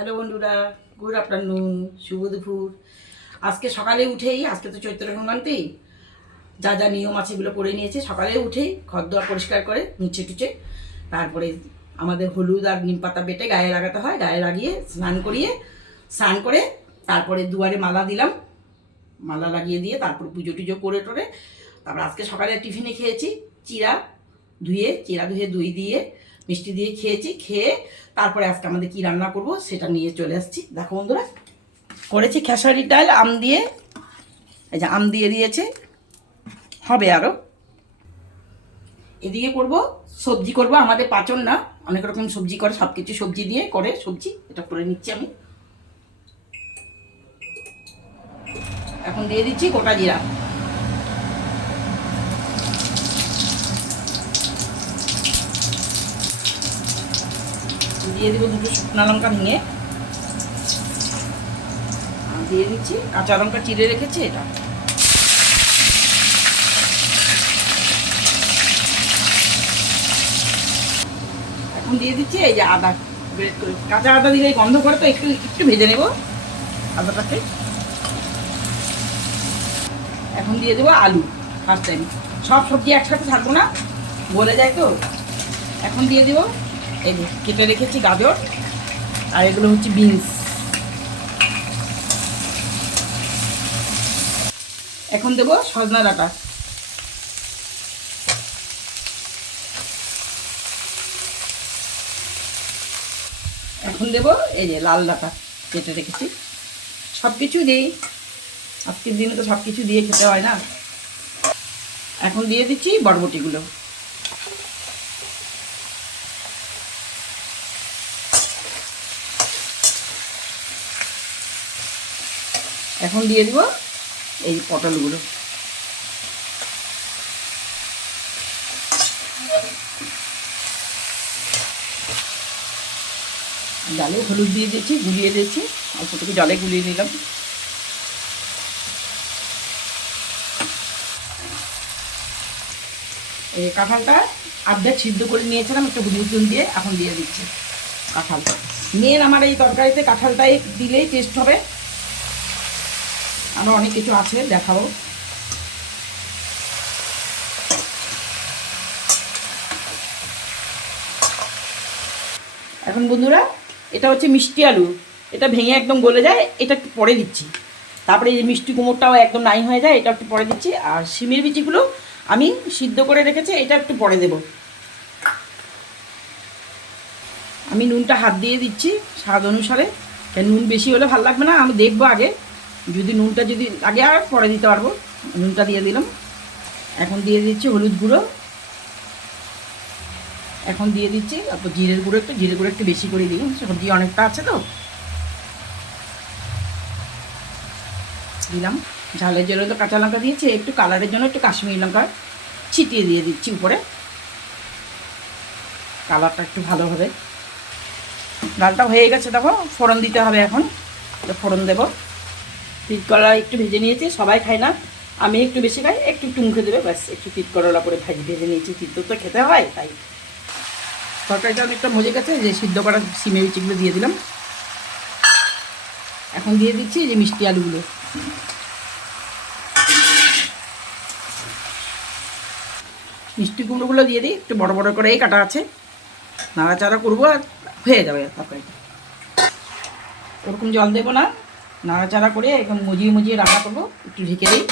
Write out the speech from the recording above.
Hello বন্ধুরা, good afternoon, শুভ দুপুর। আজকে সকালে উঠেই, আজকে তো চৈত্র সংক্রান্তি, যা যা নিয়ম আছে এগুলো করে নিয়েছে। সকালে উঠেই ঘর দোয়ার পরিষ্কার করে মুছে টুছে তারপরে আমাদের হলুদ আর নিম পাতা বেটে গায়ে লাগাতে হয়। গায়ে লাগিয়ে স্নান করে তারপরে দুয়ারে মালা দিলাম। মালা লাগিয়ে দিয়ে তারপর পুজো টুজো করে টোরে তারপর আজকে সকালে টিফিনে খেয়েছি চিরা ধুয়ে দই দিয়ে মিষ্টি দিয়ে খেয়েছি। খেয়ে তারপরে আজকে আমাদের কি রান্না করব সেটা নিয়ে চলে আসছি। দেখো বন্ধুরা, করেছি খেসারির ডাল আম দিয়ে। এই যে আম দিয়ে দিয়েছে, হবে আরও। এদিকে করব সবজি করব, আমাদের পাচন না, অনেক রকম সবজি করে, সব কিছু সবজি দিয়ে করে সবজি। এটা করে নিচ্ছি আমি। এখন দিয়ে দিচ্ছি গোটা জিরা, দিয়ে দিব দুটো শুকনো লঙ্কা ভেঙে, দিয়ে দিচ্ছি কাঁচা লঙ্কা চিড়ে রেখেছি এটা। এখন দিয়ে দিচ্ছি এই যে আদা গ্রেট করে, কাঁচা আদা দিলে গন্ধ করে, তো একটু একটু ভেজে নেব আদাটাকে। এখন দিয়ে দেবো আলু ফার্স্ট টাইম, সব সবজি একসাথে থাকবো না, বলে যায় তো। এখন দিয়ে দেবো এই যে কেটে রেখেছি গাজর, আর এগুলো হচ্ছে বিনস। এখন দেবো সজনা ডাঁটা, এখন দেবো এই যে লাল ডাঁটা কেটে রেখেছি। সব কিছু দিই, আজকের দিনে তো সব কিছু দিয়ে খেতে হয় না। এখন দিয়ে দিচ্ছি বরবটিগুলো। এখন দিয়ে দিব এই পটলগুলো। ডালে হলুদ দিয়ে দিয়েছি, গুলিয়ে দিয়েছি, অল্পটুকু জলে গুলিয়ে নিলাম। এই কাঁঠালটা আর্ধেক সিদ্ধ করে নিয়েছিলাম একটু বুঝুন দিয়ে, এখন দিয়ে দিচ্ছি কাঁঠালটা। মেন আমার এই তরকারিতে কাঁঠালটাই দিলেই টেস্ট হবে, আরও অনেক কিছু আছে দেখাবো। এখন বন্ধুরা, এটা হচ্ছে মিষ্টি আলু, এটা ভেঙে একদম গলে যায়, এটা একটু পরে দিচ্ছি। তারপরে এই মিষ্টি কুমড়োটাও একদম নাই হয়ে যায়, এটা একটু পরে দিচ্ছি। আর শিমের বিচিগুলো আমি সিদ্ধ করে রেখেছি, এটা একটু পরে দেব। আমি নুনটা হাত দিয়ে দিচ্ছি স্বাদ অনুসারে, নুন বেশি হলে ভালো লাগবে না, আমি দেখবো আগে, নুনটা যদি আগে আর পরে দিতে পারবো। নুনটা দিয়ে দিলাম। এখন দিয়ে দিচ্ছি হলুদ গুঁড়ো, এখন দিয়ে দিচ্ছি তারপর জিরের গুঁড়ো একটু বেশি করে দিই, সবজি অনেকটা আছে তো। দিলাম ঝালের জন্য তো কাঁচা লঙ্কা দিয়েছি, একটু কালারের জন্য একটু কাশ্মীরি লঙ্কা ছিটিয়ে দিয়ে দিচ্ছি উপরে, কালারটা একটু ভালো হবে। ডালটা হয়ে গেছে, দেখো ফোড়ন দিতে হবে এখন, তো ফোড়ন দেবো। তিত করলা একটু ভেজে নিয়েছি, সবাই খায় না, আমি একটু বেশি খাই, একটু একটু মুখে দেবে ব্যাস। একটু তিত করলা করে ভেজে নিয়েছি, তিত তো খেতে হয় তাই। তরকারিটা অনেকটা মজে গেছে, যে সিদ্ধ করা সিমের বিচিগুলো দিয়ে দিলাম। এখন দিয়ে দিচ্ছি যে মিষ্টি আলুগুলো, মিষ্টি কুমড়োগুলো দিয়ে দিই, একটু বড় বড় করেই কাটা আছে, নাড়াচাড়া করবো আর হয়ে যাবে তরকারিটা। ওরকম জল দেবো না, নাড়াচাড়া করে একদম মুজিয়ে রান্না করবো। একটু ঢেকে দিই,